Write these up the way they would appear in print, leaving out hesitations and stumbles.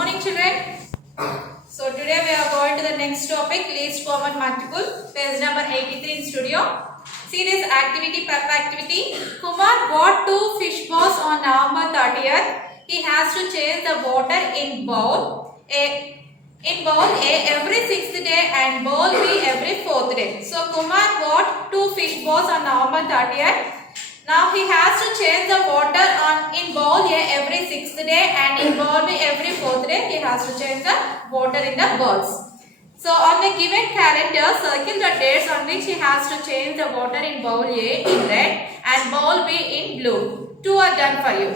morning, children. So today we are going to the next topic, least common multiple, page number 83 in studio. See this activity, pep activity. Kumar bought 2 fish balls on November 30th. He has to change the water in bowl A every 6th day and bowl B every 4th day. So Kumar bought 2 fish balls on November 30th. Now he has to change the water in bowl A every 6th day and in bowl B every 4th day. He has to change the water in the bowls. So on the given calendar, circle the dates on which he has to change the water in bowl A in red and bowl B in blue. 2 are done for you.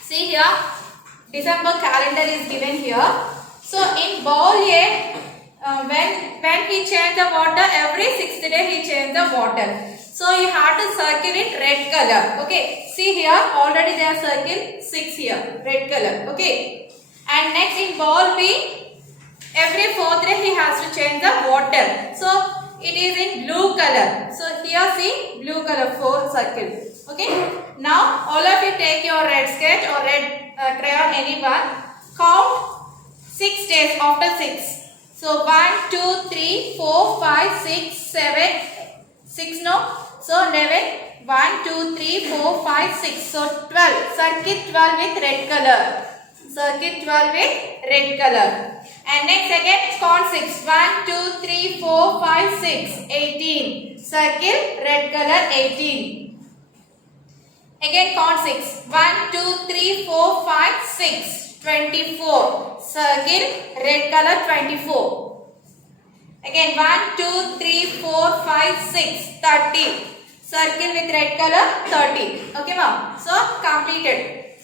See here, December calendar is given here. So in bowl A, when he changed the water, every 6th day he changed the water. So you have to circle it red color. Okay. See here, already they are circled 6 here, red color. Okay. And next in bowl B, every 4th day he has to change the water. So it is in blue color. So here see blue color 4 circle. Okay. Now all of you take your red sketch or red crayon anyone. Count 6 days after 6. So 1, 2, 3, 4, 5, 6, 7, 6 no. So 11, 1, 2, 3, 4, 5, 6. So 12. Circle 12 with red color. Circle 12 with red color. And next again count 6. 1, 2, 3, 4, 5, 6. 18. Circle red color 18. Again count 6. 1, 2, 3, 4, 5, 6. 24. Circle red color 24. Again 1, 2, 3, 4, 5, 6. 30. Circle with red color 30. Okay ma'am. So completed.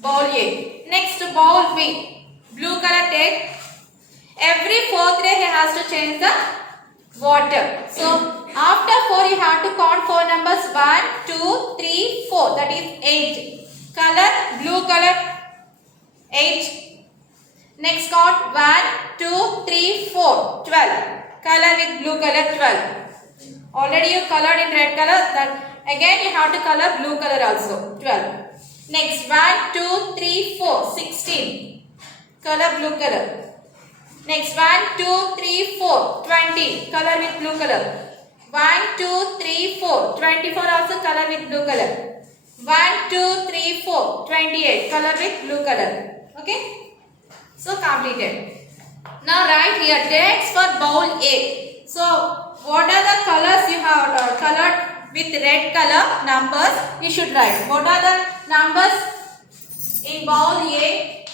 Bowl A. Next bowl B. Blue color take. Every 4th day he has to change the water. So after 4 you have to count 4 numbers. 1, 2, 3, 4. That is 8. Color blue color 8. Next count 1, 2, 3, 4. 12. Color with blue color 12. Already you colored in red color. That again you have to color blue color also. 12. Next 1, 2, 3, 4. 16. Color blue color. Next 1, 2, 3, 4. 20. Color with blue color. 1, 2, 3, 4. 24 also color with blue color. 1, 2, 3, 4. 28. Color with blue color. Okay. So completed. Now write here dates for bowl A. So what are the colors you have colored with red color numbers? You should write. What are the numbers in bowl A?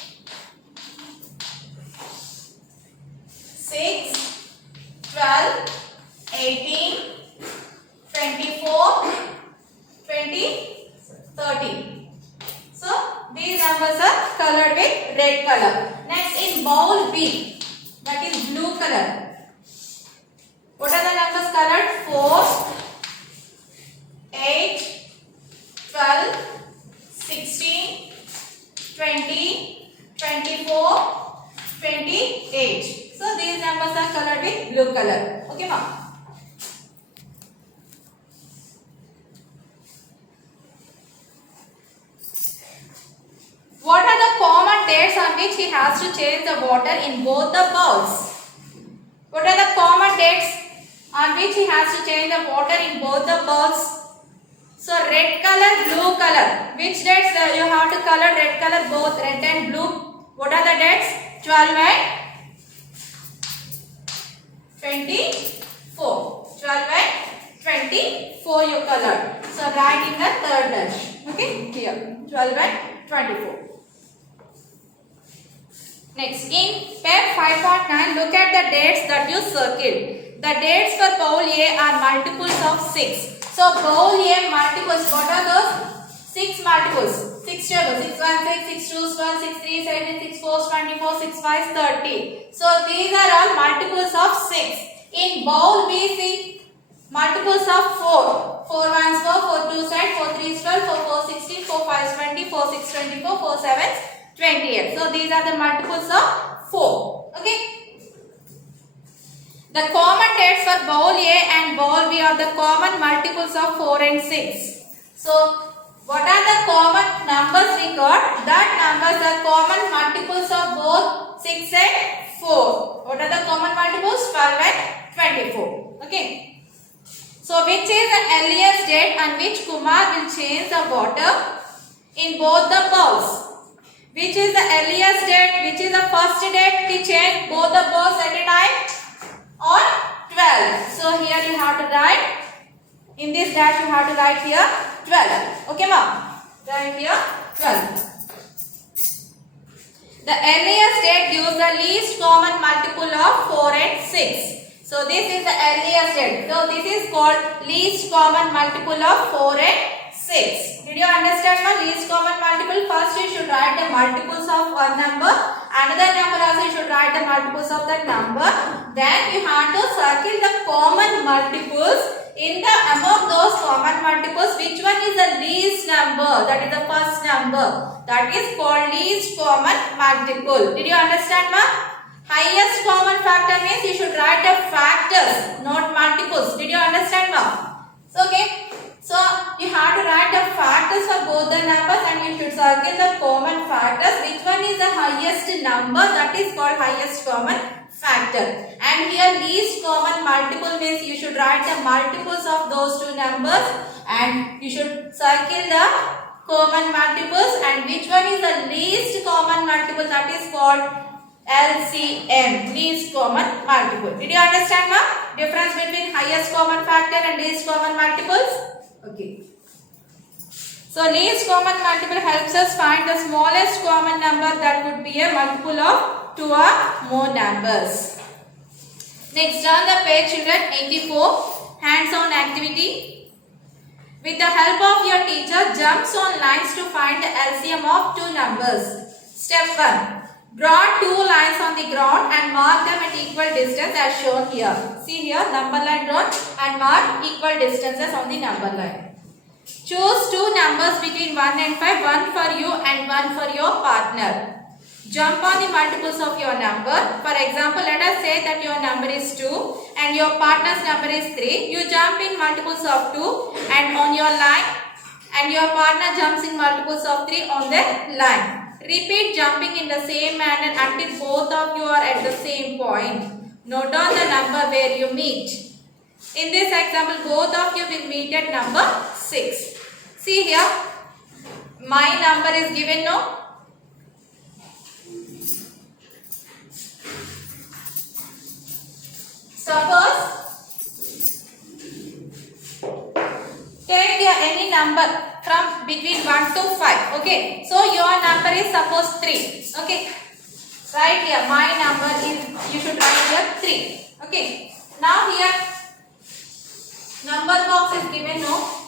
6, 12, 18, 24, 20, 30. So these numbers are colored with red color. Next in bowl B, that is blue color. What are the numbers colored? 4, 8, 12, 16, 20, 24, 28. So these numbers are colored with blue color. Okay ma'am. What are the common dates on which he has to change the water in both the bowls? What are the common dates on which he has to change the water in both the bowls? So red color, blue color. Which dates you have to color red color both red and blue? What are the dates? 12 and 24. 12 and 24 you color. So write in the third dash. Okay, here 12 and 24. Next in page 5.9, look at the dates that you circled. The dates for bowl A are multiples of 6. So bowl A multiples, what are those? 6 multiples. 6 tables. 6 1 6, 6 2 12, 6 3 17, 6 4 24, 6 5 30. So these are all multiples of 6. In bowl B, see multiples of 4. 4 1 4, 4 2 7, 4 3 12, 4 4 16, 4 5 20, 4 6 24, 4 7 28. So these are the multiples of 4. Okay. The common dates for bowl A and bowl B are the common multiples of 4 and 6. So what are the common numbers we got? That numbers are common multiples of both 6 and 4. What are the common multiples? 12 and 24. Okay. So which is the earliest date on which Kumar will change the water in both the bowls? Which is the earliest date? Which is the first date to change both the bowls at a time? On 12. So here you have to write. In this dash you have to write here 12. Okay, ma'am? Write here 12. The earliest date gives the least common multiple of 4 and 6. So this is the earliest date. So this is called least common multiple of 4 and 6. Did you understand my least common multiple? First you should write the multiples of one number. Another number also you should write the multiples of that number. Then you have to circle the common multiples. In the among those common multiples, which one is the least number? That is the first number. That is called least common multiple. Did you understand, ma'am? Highest common factor means you should write the factors, not multiples. Did you understand, ma'am? So, okay. So you have to write the factors for both the numbers and you should circle the common factors. Which one is the highest number? That is called highest common factor. And here least common multiple means you should write the multiples of those two numbers and you should circle the common multiples, and which one is the least common multiple? That is called LCM, least common multiple. Did you understand, ma'am? Difference between highest common factor and least common multiples? Okay. So least common multiple helps us find the smallest common number that would be a multiple of 2 or more numbers. Next, turn the page, children. 84. Hands-on activity. With the help of your teacher, jumps on lines to find the LCM of two numbers. Step 1. Draw two lines on the ground and mark them at equal distance as shown here. See here, number line drawn and mark equal distances on the number line. Choose two numbers between 1 and 5, one for you and one for your partner. Jump on the multiples of your number. For example, let us say that your number is 2 and your partner's number is 3. You jump in multiples of 2 and on your line, and your partner jumps in multiples of 3 on the line. Repeat jumping in the same manner until both of you are at the same point. Note down the number where you meet. In this example, both of you will meet at number 6. See here, my number is given now. Suppose, take here any number from between 1 to 5. Okay. So your number is suppose 3. Okay. Right here, my number is, you should write here 3. Okay. Now here, number box is given no.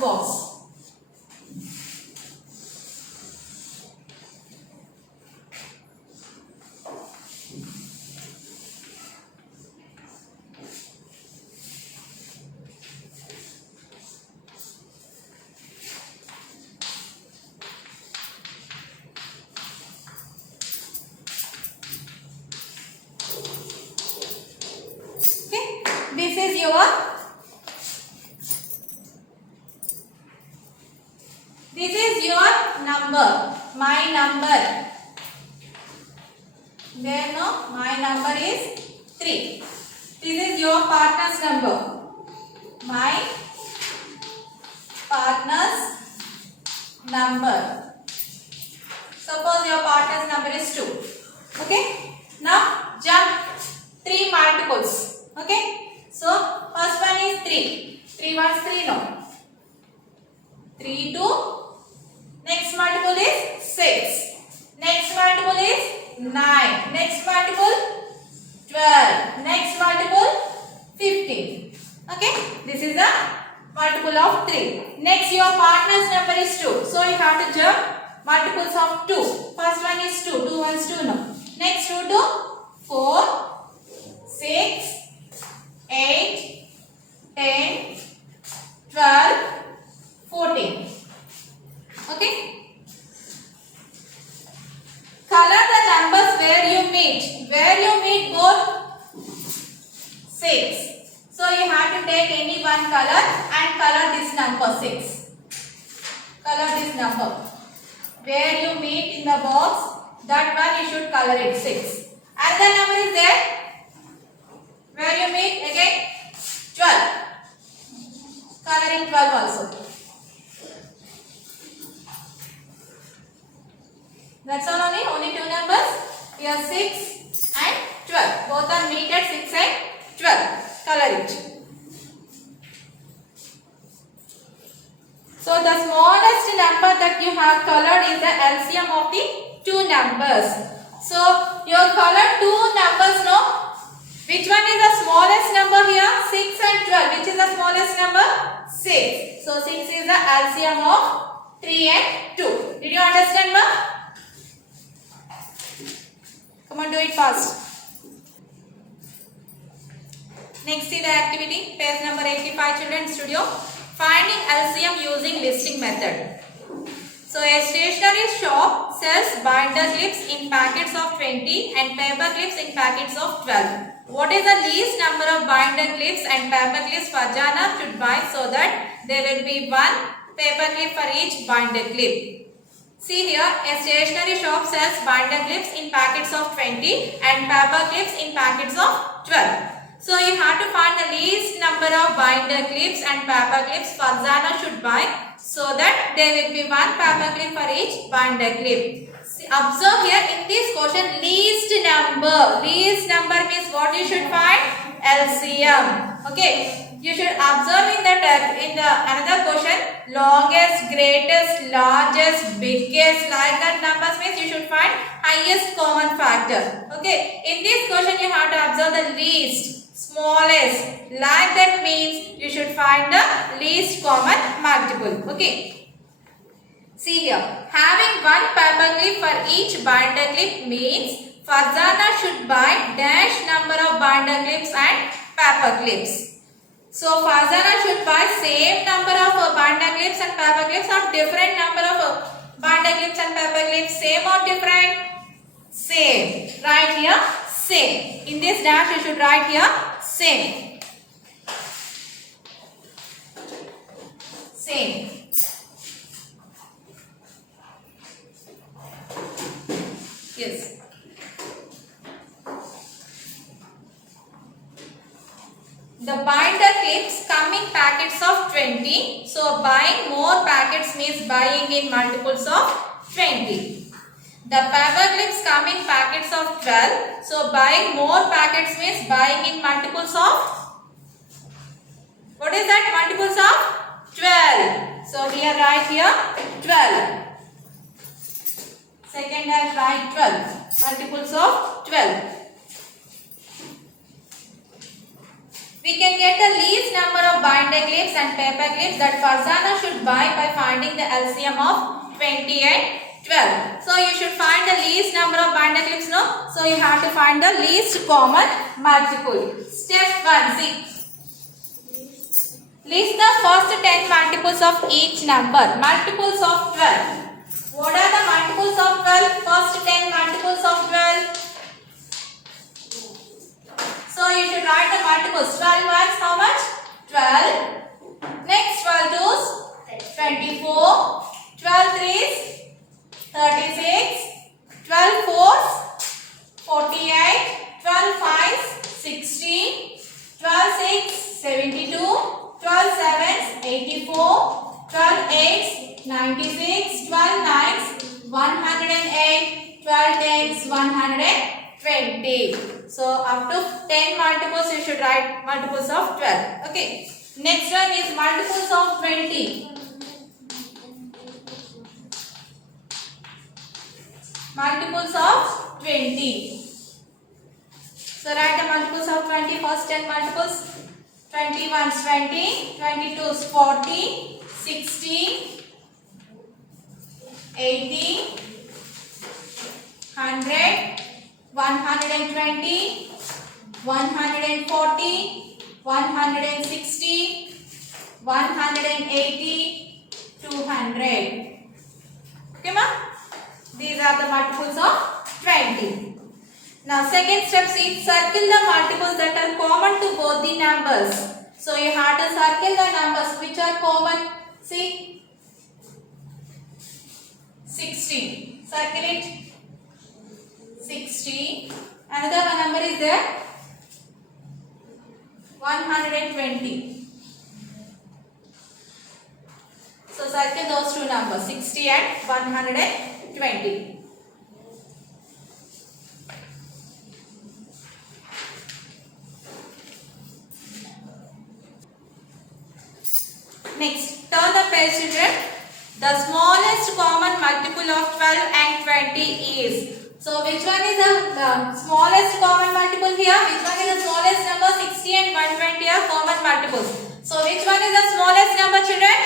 Box. Okay, this is your number, my number. There no, my number is 3. This is your partner's number. My partner's number. Suppose your partner's number is 2. Okay. Now jump 3 multiples. Okay. So first one is 3. 3 ones 3 no. 3 2. Next multiple is 6. Next multiple is 9. Next multiple 12. Next multiple 15. Okay. This is a multiple of 3. Next your partner's number is 2. So you have to jump multiples of 2. First one is 2. 2 ones 2 no. Next 2 to 4, 6, 8, 10, you have to take any one color and color this number 6. Color this number. Where you meet in the box, that one you should color it 6. Another number is there. Where you meet again 12. Coloring 12 also. That's all only two numbers. Here 6 and 12. Both are meet at 6 and 12. Color it. So the smallest number that you have colored is the LCM of the two numbers. So you color two numbers now. Which one is the smallest number here? 6 and 12. Which is the smallest number? 6. So 6 is the LCM of 3 and 2. Did you understand, ma? Come on, do it fast. Next is the activity. Page number 85, children studio. Finding LCM using listing method. So a stationery shop sells binder clips in packets of 20 and paper clips in packets of 12. What is the least number of binder clips and paper clips Farjana should buy so that there will be one paper clip for each binder clip? See here, a stationery shop sells binder clips in packets of 20 and paper clips in packets of 12. So you have to find the least number of binder clips and paper clips Farjana should buy so that there will be one paper clip for each binder clip. See, observe here in this question least number. Least number means what you should find? LCM. Okay. You should observe in the another question longest, greatest, largest, biggest, like that numbers means you should find highest common factor. Okay. In this question you have to observe the least. Smallest, like that means you should find the least common multiple. Okay. See here, having one paper clip for each binder clip means Farjana should buy dash number of binder clips and paper clips. So Farjana should buy same number of binder clips and paper clips or different number of binder clips and paper clips. Same or different? Same. Right here, same. In this dash you should write here same. Same. Yes. The binder clips come in packets of 20. So buying more packets means buying in multiples of 20. The paper clips come in packets of 12. So buying more packets means buying in multiples of, what is that? Multiples of 12. So here write here 12. Second dash write 12. Multiples of 12. We can get the least number of binder clips and paper clips that Farjana should buy by finding the LCM of 20 and 12. So you should find the least number of binder clips, no? So you have to find the least common multiple. Step 1, see. List the first 10 multiples of each number. Multiples of 12. What are the multiples of 12? First 10 multiples of 12. So you should write the multiples. 12 ones, how much? 12. Next 12 twos, 24. 12 threes, 36, 12 fours, 48, 12 fives, 60, 12 six, 72, 12 sevens, 84, 12 eights, 96, 12 nines, 108, 12 tens, 120. So up to 10 multiples you should write multiples of 12. Okay. Next one is multiples of 20. Multiples of 20. So write the multiples of 20. First 10 multiples. 21 is 20. 22 is 40. 60. 80. 100. 120. 140. 160. 180. 200. Okay, ma? These are the multiples of 20. Now second step, see, circle the multiples that are common to both the numbers. So you have to circle the numbers which are common. See, 60. Circle it. 60. Another one number is there. 120. So circle those two numbers, 60 and 120. Next, turn the page, children. The smallest common multiple of 12 and 20 is. So which one is the smallest common multiple here? Which one is the smallest number? 60 and 120 are common multiples. So which one is the smallest number, children?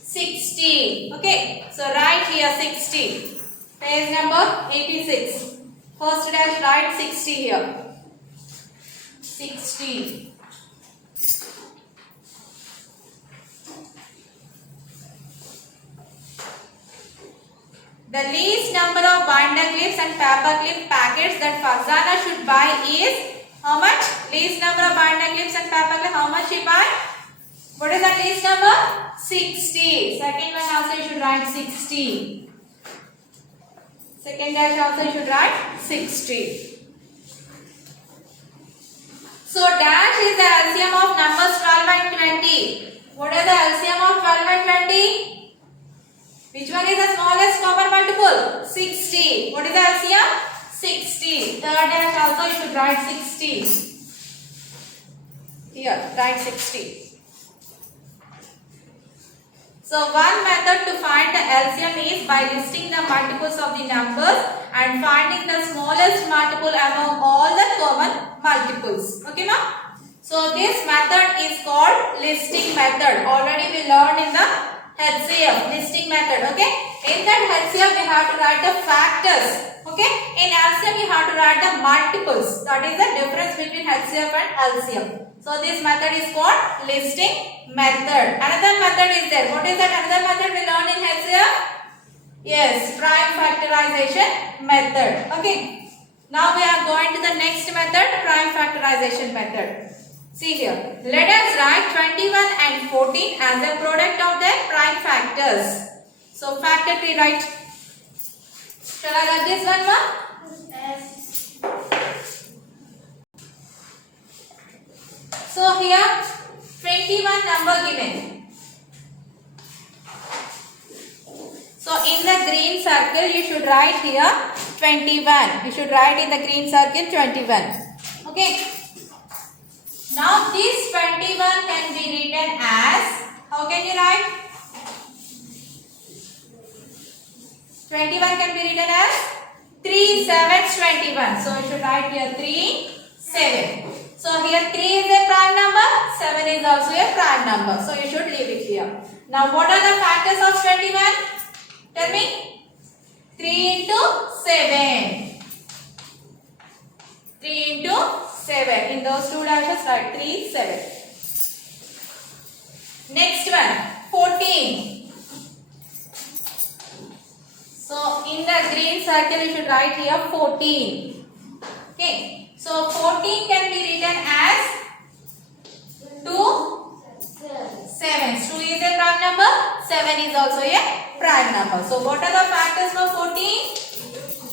60. Okay. So write here 60. Page number 86. First dash write 60 here. 60. The least number of binder clips and paper clip packets that Farzana should buy is how much? Least number of binder clips and paper clip, how much she buy? What is that least number? 60. Second one also you should write 60. Second dash also you should write 60. So dash is the LCM of numbers 12 and 20. What is the LCM of 12 and 20? Which one is the smallest common multiple? 60. What is the LCM? 60. Third dash also you should write 60. Here, write 60. So one method to find the LCM is by listing the multiples of the numbers and finding the smallest multiple among all the common multiples. Okay, ma'am? So this method is called listing method. Already we learned in the HCF listing method. Okay, in that HCF we have to write the factors. Okay, in LCM you have to write the multiples. That is the difference between HCF and LCM. So this method is called listing method. Another method is there. What is that another method we learned in HCF? Yes, prime factorization method. Okay, now we are going to the next method, prime factorization method. See here, let us write 21 and 14 as a product of their prime factors. So factor 3 write. Shall I write this one, ma? Yes. So here 21 number given. So in the green circle you should write here 21. You should write in the green circle 21. Okay. Now this 21 can be written as, how can you write? 21 can be written as 3 7's 21. So you should write here 3 7. So here 3 is a prime number, 7 is also a prime number. So you should leave it here. Now what are the factors of 21? Tell me. 3 into 7. 3 into 7. In those two dashes write 3 7. Next one 14. So in the green circle you should write here 14. Okay. So 14 can be written as 2 7's. 2 is a prime number, 7 is also a prime number. So what are the factors for 14?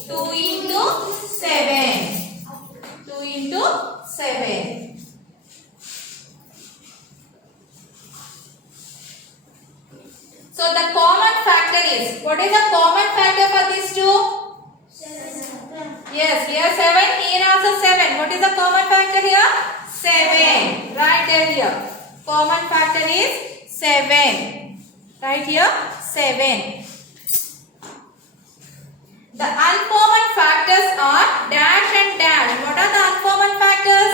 2 into 7. 2 into 7. So the common factor is, what is the common factor for these two? 7. Yes, here 7, here also 7. What is the common factor here? 7. Right there here. Common factor is 7. Right here 7. The uncommon factors are dash and dash. What are the uncommon factors?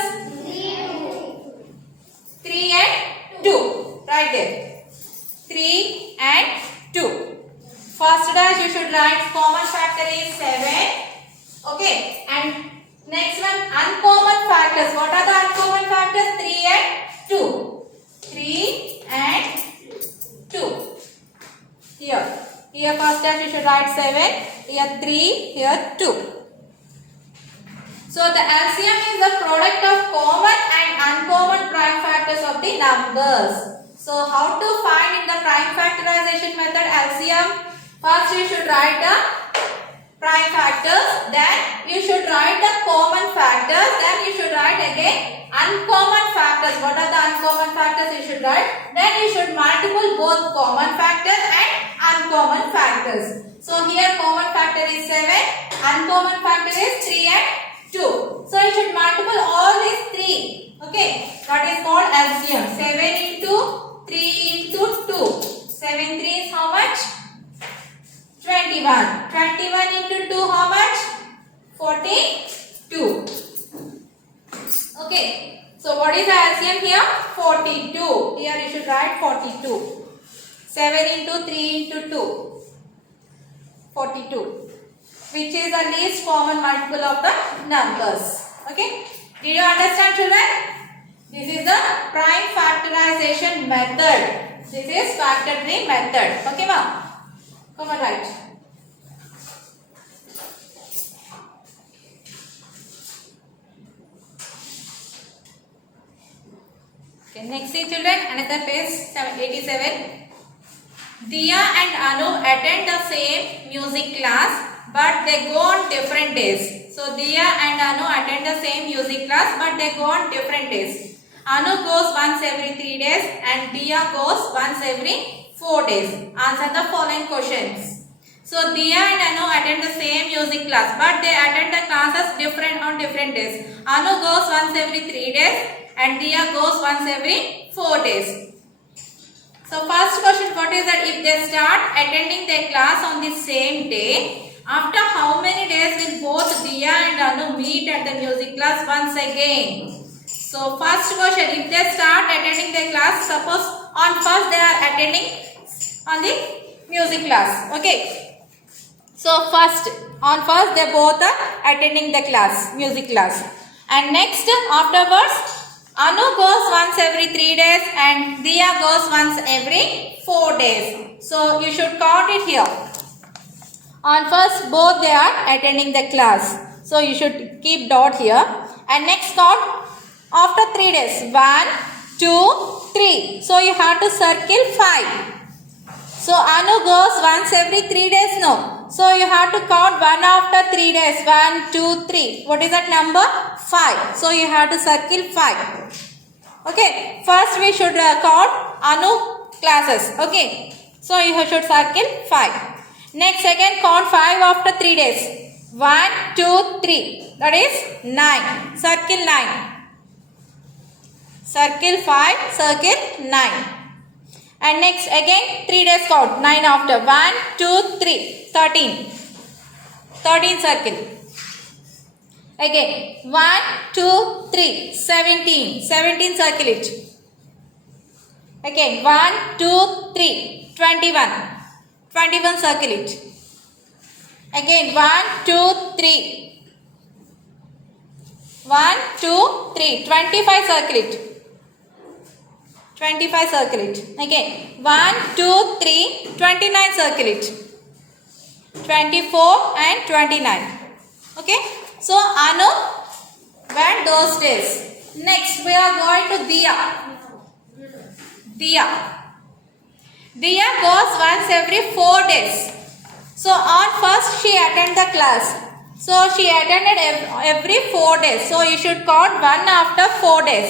3 and 2. Right there. 3 and 2. First dash you should write common factor is 7. Okay. And next one uncommon factors. What are the uncommon factors? 3 and 2. 3 and 2. Here. Here first dash you should write 7. Here 3, here 2. So the LCM is the product of common and uncommon prime factors of the numbers. So how to find in the prime factorization method LCM? First you should write the prime factors, then you should write the common factors, then you should write again uncommon factors. What are the uncommon factors you should write? Then you should multiple both common factors and uncommon factors. So here common factor is 7, uncommon factor is 3 and 2. So you should multiple all these 3. Okay, that is called LCM. 7 into 3 into 2. 7 3 is how much? 21. 21 into 2 how much? 42. Okay. So what is the LCM here? 42. Here you should write 42. 7 into 3 into 2. 42. Which is the least common multiple of the numbers. Okay. Did you understand, children? This is the prime factorization method. This is factor tree method. Okay, ma? Come on, right. Okay, next thing, children, another page 87. Diya and Anu attend the same music class, but they go on different days. So Diya and Anu attend the same music class, but they go on different days. Anu goes once every 3 days and Diya goes once every 4 days. Answer the following questions. So Diya and Anu attend the same music class, but they attend the classes different on different days. Anu goes once every 3 days and Diya goes once every 4 days. So first question, what is that? If they start attending their class on the same day, after how many days will both Diya and Anu meet at the music class once again? So first question, if they start attending their class, suppose on first they are attending on the music class. Okay. So on first they both are attending the class, music class. And next afterwards, Anu goes once every 3 days and Diya goes once every 4 days. So you should count it here. On first both they are attending the class. So you should keep dot here. And next count after 3 days. 1, 2, 3. So you have to circle 5. So Anu goes once every 3 days now. So you have to count 1 after 3 days. 1, 2, 3. What is that number? 5. So you have to circle 5. Okay. First we should count Anu classes. Okay. So you should circle 5. Next again count 5 after 3 days. 1, 2, 3. That is 9. Circle 9. Circle 5. Circle 9. And next again 3 days count. 9 after. 1, 2, 3. 13. 13 circle. Again 1, 2, 3. 17. 17 circle it. Again 1, 2, 3. 21. 21 circle it. Again 1, 2, 3. 1, 2, 3. 25 circle it. 25 circle it. Again 1, 2, 3. 29 circle it. 24 and 29. Okay. So Anu went those days. Next we are going to Diya. Diya goes once every 4 days. So on first she attended the class. So she attended every 4 days. So you should count 1 after 4 days.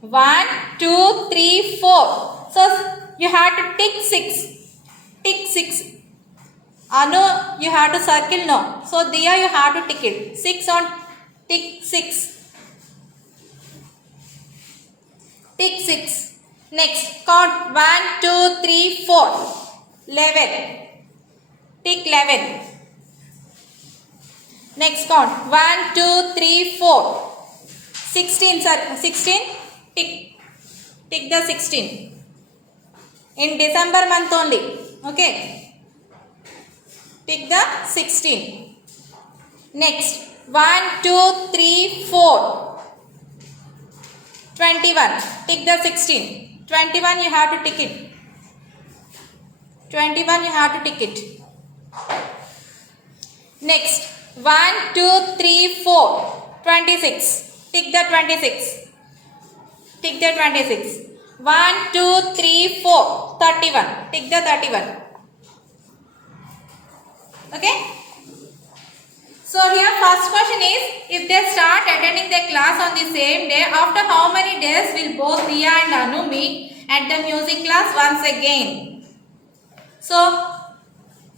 1, 2, 3, 4. So you have to tick 6. Tick 6. Anu, you have to circle no. So Diya you have to tick it. 6 on tick 6. Tick 6. Next count 1, 2, 3, 4. 11. Tick 11. Next count 1, 2, 3, 4. 16. 16. Tick. Tick the 16. In December month only. Okay. Tick the 16. Next 1, 2, 3, 4. 21. Tick the 16. 21 you have to tick it. 21 you have to tick it. Next 1, 2, 3, 4. 26. Tick the 26. Tick the 26. 1, 2, 3, 4. 31. Take the 31. Okay. So here first question is, if they start attending their class on the same day, after how many days will both Riya and Anu meet at the music class once again? So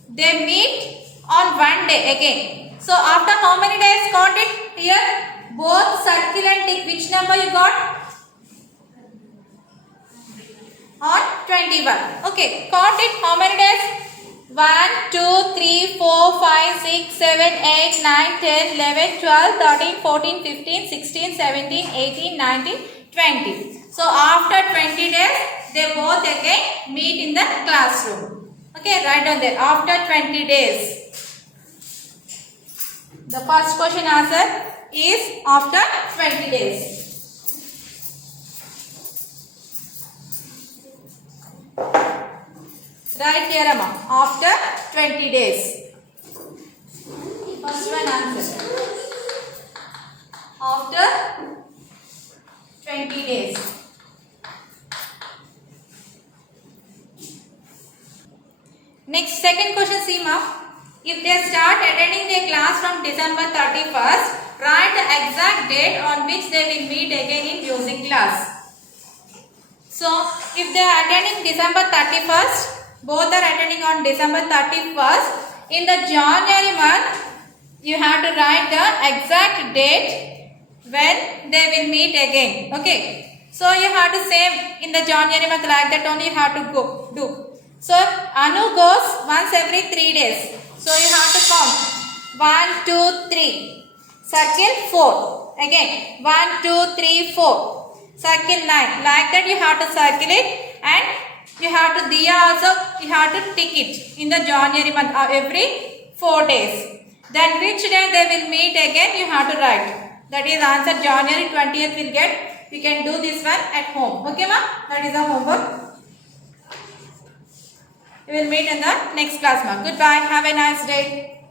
they meet on one day again. So after how many days? Count it here. Both circle and tick. Which number you got? On 21. Okay. Count it. How many days? 1, 2, 3, 4, 5, 6, 7, 8, 9, 10, 11, 12, 13, 14, 15, 16, 17, 18, 19, 20. So after 20 days, they both again meet in the classroom. Okay, write down there. After 20 days. The first question answer is after 20 days. Right here, Amma. After 20 days. First one answer. After 20 days. Next, second question, Seema. If they start attending their class from December 31st, write the exact date on which they will meet again in music class. So, if they are attending December 31st, both are attending on December 31st, in the January month, you have to write the exact date when they will meet again. Okay. So, you have to say in the January month like that only you have to do. So, Anu goes once every 3 days. So, you have to count 1, 2, 3. Circle 4. Again 1, 2, 3, 4. Circle 9. Like that you have to circle it, and you have to Diya also you have to tick it in the January month every 4 days. Then which day they will meet again you have to write. That is answer January 20th will get. You can do this one at home. Okay ma? That is the homework. We will meet in the next class ma. Goodbye. Have a nice day.